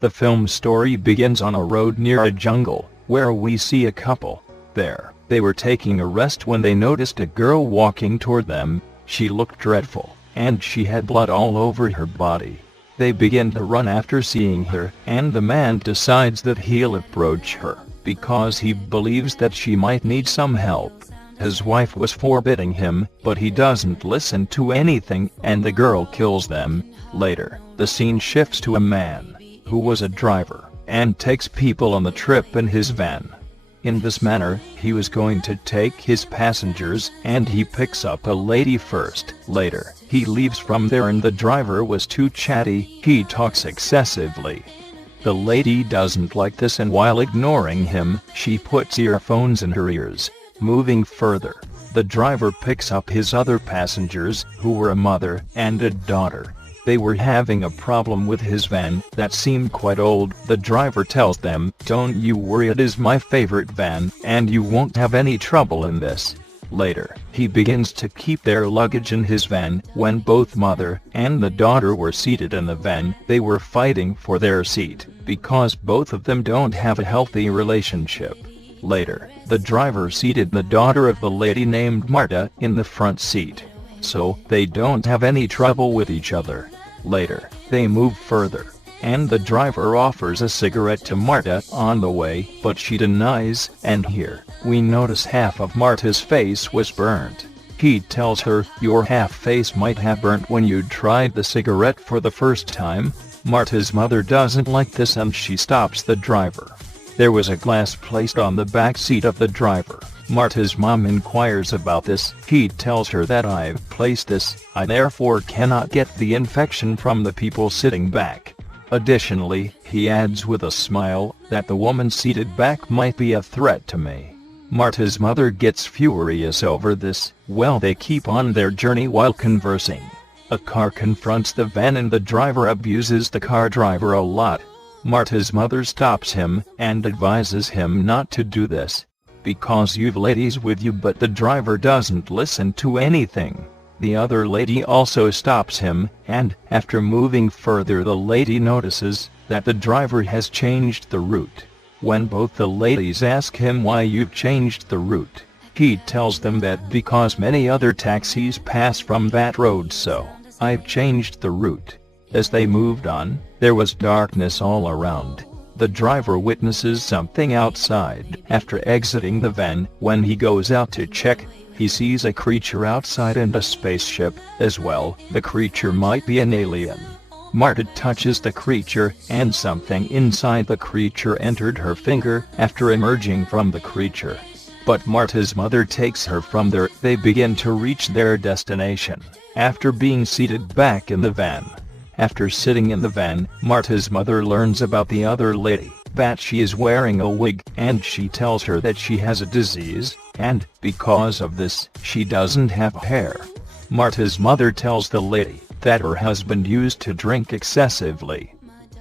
The film story begins on a road near a jungle, where we see a couple. There, they were taking a rest when they noticed a girl walking toward them. She looked dreadful, and she had blood all over her body. They begin to run after seeing her, and the man decides that he'll approach her, because he believes that she might need some help. His wife was forbidding him, but he doesn't listen to anything, and the girl kills them. Later, the scene shifts to a man, who was a driver, and takes people on the trip in his van. In this manner, he was going to take his passengers, and he picks up a lady first. Later, he leaves from there and the driver was too chatty, he talks excessively. The lady doesn't like this, and while ignoring him, she puts earphones in her ears. Moving further, the driver picks up his other passengers, who were a mother and a daughter. They were having a problem with his van that seemed quite old. The driver tells them, "Don't you worry, it is my favorite van, and you won't have any trouble in this." Later, he begins to keep their luggage in his van. When both mother and the daughter were seated in the van, they were fighting for their seat, because both of them don't have a healthy relationship. Later, the driver seated the daughter of the lady named Marta in the front seat, so they don't have any trouble with each other. Later, they move further, and the driver offers a cigarette to Marta on the way, but she denies, and here, we notice half of Marta's face was burnt. He tells her, "Your half face might have burnt when you tried the cigarette for the first time." Marta's mother doesn't like this and she stops the driver. There was a glass placed on the back seat of the driver. Marta's mom inquires about this. He tells her that "I've placed this, I therefore cannot get the infection from the people sitting back." Additionally, he adds with a smile, that the woman seated back might be a threat to me. Marta's mother gets furious over this. Well, they keep on their journey while conversing. A car confronts the van and the driver abuses the car driver a lot. Marta's mother stops him, and advises him not to do this, because you've ladies with you, but the driver doesn't listen to anything. The other lady also stops him, and, after moving further, the lady notices that the driver has changed the route. When both the ladies ask him why you've changed the route, he tells them that because many other taxis pass from that road, so I've changed the route. As they moved on, there was darkness all around. The driver witnesses something outside. After exiting the van, when he goes out to check, he sees a creature outside and a spaceship as well. The creature might be an alien. Marta touches the creature, and something inside the creature entered her finger after emerging from the creature. But Marta's mother takes her from there. They begin to reach their destination, after being seated back in the van. After sitting in the van, Marta's mother learns about the other lady, that she is wearing a wig, and she tells her that she has a disease, and, because of this, she doesn't have hair. Marta's mother tells the lady that her husband used to drink excessively.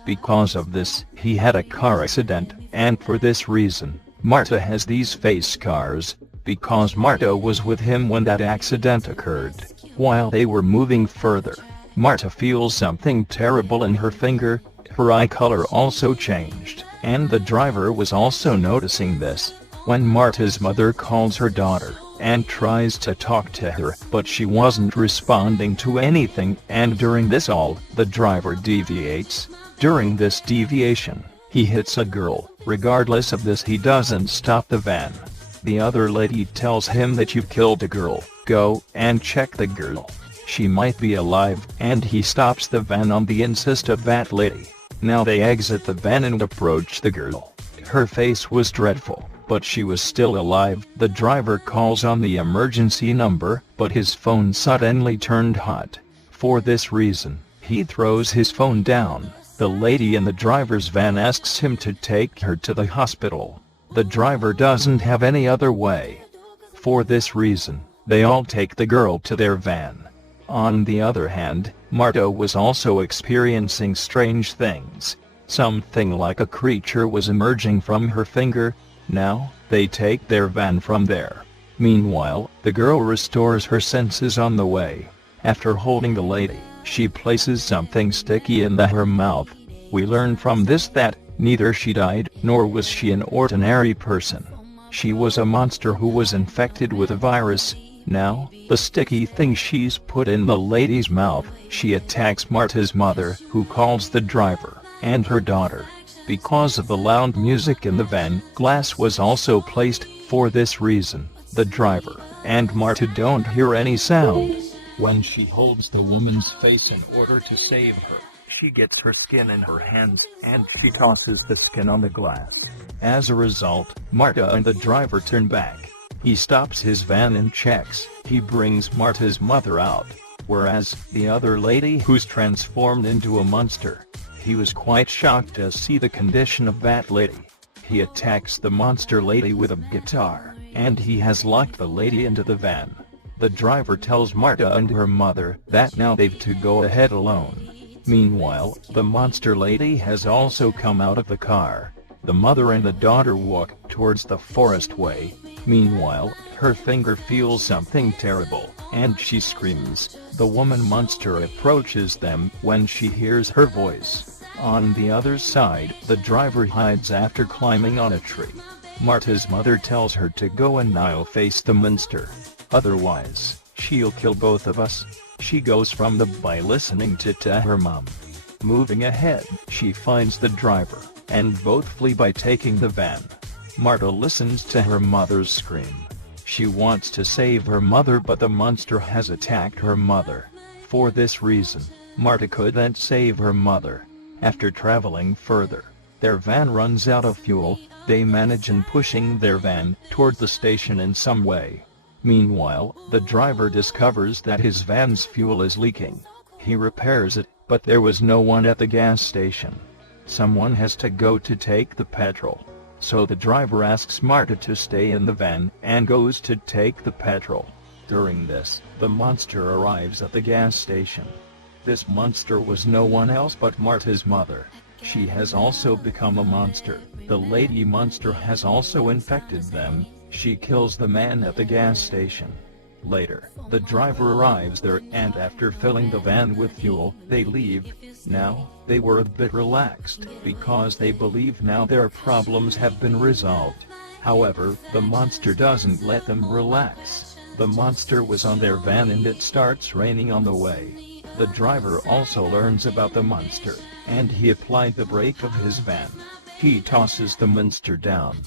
Because of this, he had a car accident, and for this reason, Marta has these face scars, because Marta was with him when that accident occurred. While they were moving further, Marta feels something terrible in her finger. Her eye color also changed, and the driver was also noticing this. When Marta's mother calls her daughter, and tries to talk to her, but she wasn't responding to anything, and during this all, the driver deviates. During this deviation, he hits a girl. Regardless of this, he doesn't stop the van. The other lady tells him that "You've killed a girl, go and check the girl. She might be alive," and he stops the van on the insist of that lady. Now they exit the van and approach the girl. Her face was dreadful, but she was still alive. The driver calls on the emergency number, but his phone suddenly turned hot. For this reason, he throws his phone down. The lady in the driver's van asks him to take her to the hospital. The driver doesn't have any other way. For this reason, they all take the girl to their van. On the other hand, Marta was also experiencing strange things. Something like a creature was emerging from her finger. Now, they take their van from there. Meanwhile, the girl restores her senses on the way. After holding the lady, she places something sticky in her mouth. We learn from this that neither she died nor was she an ordinary person. She was a monster who was infected with a virus. Now, the sticky thing she's put in the lady's mouth. She attacks Marta's mother, who calls the driver, and her daughter. Because of the loud music in the van, glass was also placed. For this reason, the driver and Marta don't hear any sound. When she holds the woman's face in order to save her, she gets her skin in her hands, and she tosses the skin on the glass. As a result, Marta and the driver turn back. He stops his van and checks. He brings Marta's mother out, whereas the other lady who's transformed into a monster. He was quite shocked to see the condition of that lady. He attacks the monster lady with a guitar, and he has locked the lady into the van. The driver tells Marta and her mother that now they've to go ahead alone. Meanwhile, the monster lady has also come out of the car. The mother and the daughter walk towards the forest way. Meanwhile, her finger feels something terrible, and she screams. The woman monster approaches them when she hears her voice. On the other side, the driver hides after climbing on a tree. Marta's mother tells her to go and now face the monster. Otherwise, she'll kill both of us. She goes from the by listening to her mom. Moving ahead, she finds the driver, and both flee by taking the van. Marta listens to her mother's scream. She wants to save her mother, but the monster has attacked her mother. For this reason, Marta couldn't save her mother. After traveling further, their van runs out of fuel. They manage in pushing their van toward the station in some way. Meanwhile, the driver discovers that his van's fuel is leaking. He repairs it, but there was no one at the gas station. Someone has to go to take the petrol. So the driver asks Marta to stay in the van and goes to take the petrol. During this, the monster arrives at the gas station. This monster was no one else but Marta's mother. She has also become a monster. The lady monster has also infected them. She kills the man at the gas station. Later, the driver arrives there, and after filling the van with fuel, they leave. Now, they were a bit relaxed, because they believe now their problems have been resolved. However, the monster doesn't let them relax. The monster was on their van and it starts raining on the way. The driver also learns about the monster, and he applied the brake of his van. He tosses the monster down.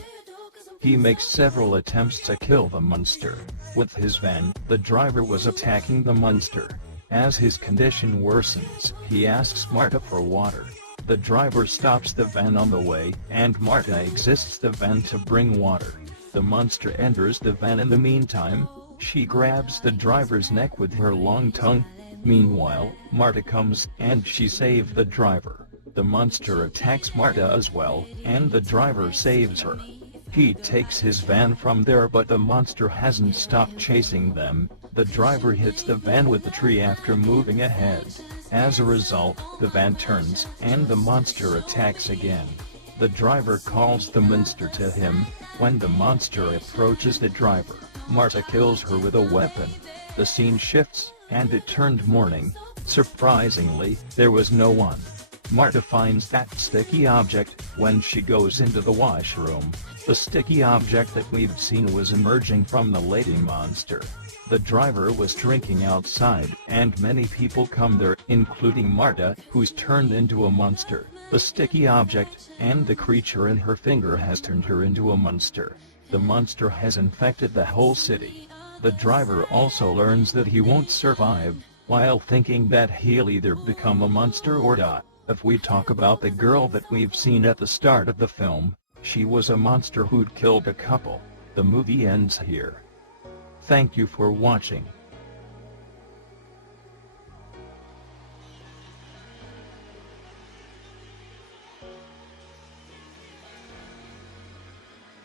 He makes several attempts to kill the monster. With his van, the driver was attacking the monster. As his condition worsens, he asks Marta for water. The driver stops the van on the way, and Marta exits the van to bring water. The monster enters the van in the meantime. She grabs the driver's neck with her long tongue. Meanwhile, Marta comes, and she saves the driver. The monster attacks Marta as well, and the driver saves her. He takes his van from there, but the monster hasn't stopped chasing them. The driver hits the van with the tree after moving ahead. As a result, the van turns, and the monster attacks again. The driver calls the monster to him. When the monster approaches the driver, Marta kills her with a weapon. The scene shifts, and it turned morning. Surprisingly, there was no one. Marta finds that sticky object when she goes into the washroom. The sticky object that we've seen was emerging from the lady monster. The driver was drinking outside, and many people come there, including Marta, who's turned into a monster. The sticky object, and the creature in her finger has turned her into a monster. The monster has infected the whole city. The driver also learns that he won't survive, while thinking that he'll either become a monster or die. If we talk about the girl that we've seen at the start of the film, she was a monster who'd killed a couple. The movie ends here. Thank you for watching.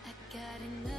I got enough.